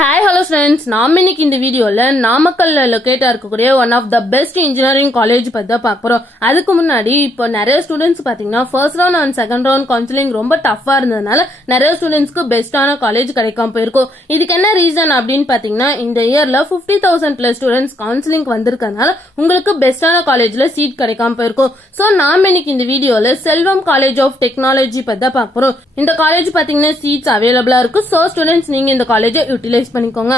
Hi hello friends, நாம் இன்னைக்கு இந்த வீடியோல நாமக்கல்ல லொக்கேட்டா இருக்கக்கூடிய one of the best engineering college பத்தி தான் பார்க்க போறோம். அதுக்கு முன்னாடி இப்போ நிறைய ஸ்டூடெண்ட்ஸ் பாத்தீங்கன்னா first round and second round counselling ரொம்ப டஃபா இருந்ததுனால நிறைய ஸ்டூடெண்ட்ஸ்க்கு பெஸ்டான காலேஜ் கிடைக்காம போயிருக்கும். இதுக்கு என்ன ரீசன் அப்படின்னு பாத்தீங்கன்னா, இந்த இயர்ல 50,000 பிளஸ் ஸ்டூடெண்ட்ஸ் கவுன்சிலிங் வந்திருக்கனால உங்களுக்கு பெஸ்டான காலேஜ்ல சீட் கிடைக்காம போயிருக்கும். சோ நாம இன்னைக்கு இந்த வீடியோல செல்வம் காலேஜ் ஆஃப் டெக்னாலஜி பத்தி தான் பார்க்க போறோம். இந்த காலேஜ் பாத்தீங்கன்னா சீட்ஸ் அவைலபிளா இருக்கு. சோ ஸ்டூடெண்ட்ஸ் நீங்க இந்த காலேஜை யூட்டிலைஸ் பண்ணிக்கோங்க.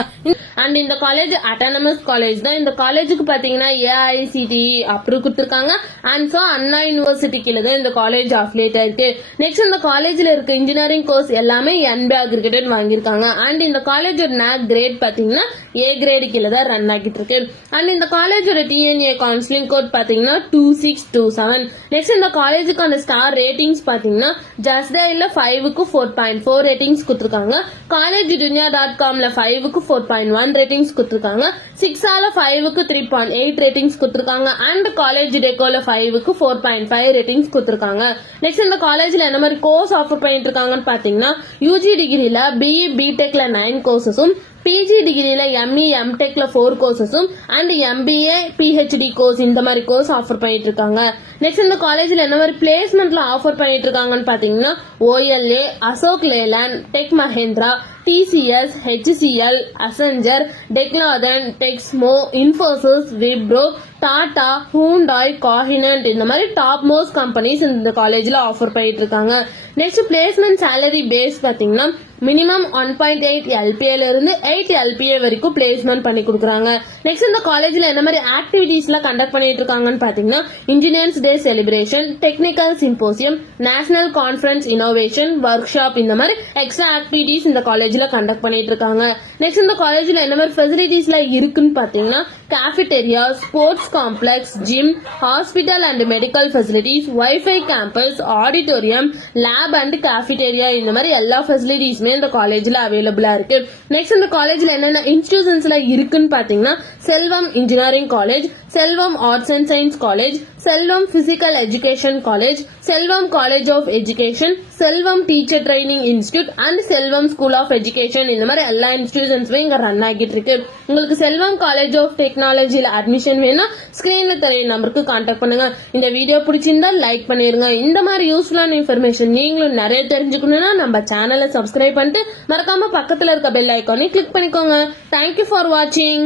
அண்ட் இந்த காலேஜ் அட்டானமஸ் காலேஜ் தான். இந்த காலேஜுக்கு பாத்தீங்கன்னா AICTE அப்ரூவ் கொடுத்திருக்காங்க. அண்ட் சோ அண்ணா யூனிவர்சிட்டி கீழே தான் இந்த காலேஜ் அஃபிலியேட் ஆயிருக்கு. நெக்ஸ்ட் இந்த காலேஜ்ல இருக்க இன்ஜினியரிங் கோர்ஸ் எல்லாமே NB அக்ரிகேட்டட் வாங்கியிருக்காங்க. அண்ட் இந்த காலேஜோட NAC கிரேட் பாத்தீங்கன்னா A கிரேட் கீழே தான் ரன் ஆகிட்டு இருக்கு. அண்ட் இந்த காலேஜோட TNA கவுன்சிலிங் கோட் பாத்தீங்கன்னா 2627. நெக்ஸ்ட் இந்த காலேஜுக்கான ஸ்டார் ரேட்டிங்ஸ் பாத்தீங்கன்னா ஜஸ்டைல 5க்கு 4.4 ரேட்டிங்ஸ் கொடுத்திருக்காங்க. காலேஜ் dunia.comல 5க்கு 4.1 ரேட்டிங்ஸ் கொடுத்திருக்காங்க. 6ஆல 5க்கு 3.8 ரேட்டிங்ஸ் கொடுத்திருக்காங்க. அண்ட் காலேஜ் டெக்கோல 5க்கு 4.5 ரேட்டிங்ஸ் கொடுத்திருக்காங்க. நெக்ஸ்ட் இந்த காலேஜ்ல என்ன மாதிரி கோர்ஸ் ஆஃபர் பண்ணிட்டு இருக்காங்கன்னு பாத்தீங்கன்னா, UG டிகிரில BE BTechல 9 கோர்சஸும், PG டிகிரில ME MTechல 4 கோர்சஸும் அண்ட் MBA PhD கோர்ஸ் இந்த மாதிரி கோர்ஸ் ஆஃபர் பண்ணிட்டு இருக்காங்க. நெக்ஸ்ட் இந்த காலேஜ்ல என்ன மாதிரி பிளேஸ்மெண்ட்ல ஆஃபர் பண்ணிட்டு இருக்காங்கன்னு பாத்தீங்கன்னா, OLA, Ashok Leyland, tech Mahindra, TCS, HCL, Accenture, Decathlon, Texmo, Infosys, Wipro, Tata, Hyundai, Cognizant இந்த மாதிரி டாப் மோஸ்ட் கம்பெனிஸ் இந்த காலேஜ்ல ஆஃபர் பண்ணிட்டு இருக்காங்க. நெக்ஸ்ட் பிளேஸ்மெண்ட் சேலரி பேஸ் பாத்தீங்கன்னா மினிமம் 1.8 LPA இருந்து 8 LPA வரைக்கும் பிளேஸ்மெண்ட் பண்ணி கொடுக்குறாங்க. நெக்ஸ்ட் இந்த காலேஜ்ல என்ன மாதிரி ஆக்டிவிட்டிஸ் எல்லாம் கண்டக்ட் பண்ணிட்டு இருக்காங்கன்னு பாத்தீங்கன்னா, engineers day celebration, technical symposium, national conference innovation, work shop இந்த மாதிரி எக்ஸ்ட்ரா ஆக்டிவிட்டிஸ் இந்த காலேஜ்ல கண்டக்ட் பண்ணிட்டு இருக்காங்க. நெக்ஸ்ட் இந்த காலேஜ்ல என்ன மாதிரி ஃபெசிலிட்டிஸ் எல்லாம் இருக்குன்னு பாத்தீங்கன்னா, cafeteria, sports complex, gym, hospital and medical facilities, wifi campus, auditorium, lab and cafeteria இந்த மாதிரி எல்லா ஃபெசிலிட்டிஸுமே இந்த காலேஜ்ல அவைலபிளா இருக்கு. நெக்ஸ்ட் இந்த காலேஜ்ல என்னென்ன இன்ஸ்டிடியூஷன்ஸ்ல இருக்குன்னு பாத்தீங்கன்னா, Selvam engineering college, Selvam arts and science college, Selvam physical education college, Selvam college of education, Selvam teacher training institute and Selvam school of education இந்த மாதிரி எல்லா இன்ஸ்டிடியூஷன்ஸுமே இங்க ரன் ஆகிட்டு இருக்கு. உங்களுக்கு செல்வம் காலேஜ் ஆஃப் டெக்னாலஜில அட்மிஷன் வேணும்னா ஸ்கிரீன்ல தெரிய நம்பருக்கு கான்டாக்ட் பண்ணுங்க. இந்த வீடியோ பிடிச்சிருந்தா லைக் பண்ணிருங்க. இந்த மாதிரி யூஸ்ஃபுல்லான இன்ஃபர்மேஷன் நீங்களும் நிறைய தெரிஞ்சுக்கணும்னா நம்ம சேனலை சப்ஸ்கிரைப் பண்ணிட்டு மறக்காம பக்கத்துல இருக்க பெல் ஐக்கானை கிளிக் பண்ணிக்கோங்க. தேங்க்யூ ஃபார் வாட்சிங்.